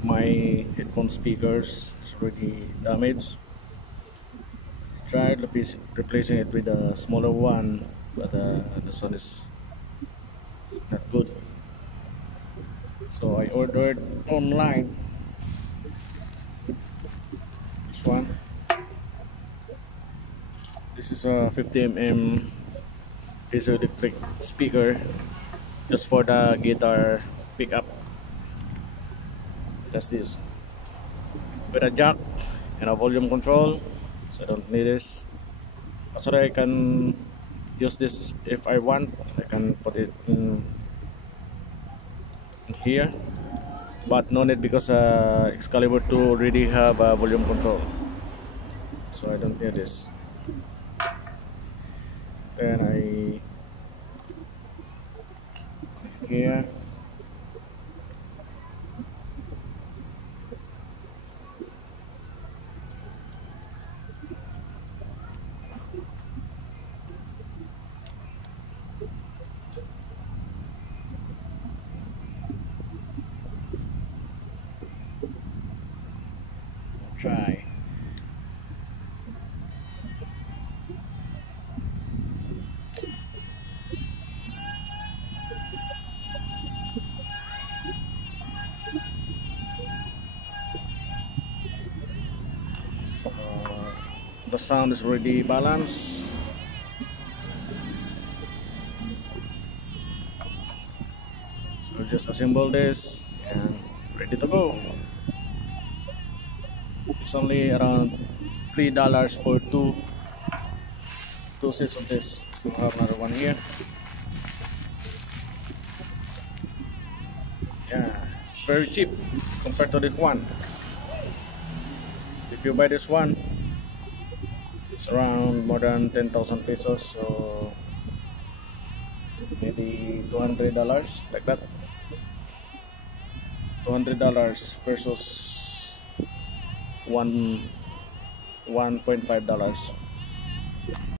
of my headphone speakers is already damaged. Tried replacing it with a smaller one, but the sound is not good. So I ordered online this one. This is a 50 mm piezoelectric speaker just for the guitar pickup. That's this with a jack and a volume control, so I don't need this. So I can use this if I want. I can put it in here, but no need because Excalibur 2 already have a volume control, so I don't need this. Then I click here. Try. So the sound is already balanced. So just assemble this and ready to go. It's only around $3 for two sets of this. Still have another one here. Yeah, it's very cheap compared to this one. If you buy this one, it's around more than 10,000 pesos, so maybe $200 like that. $200 versus $1.5.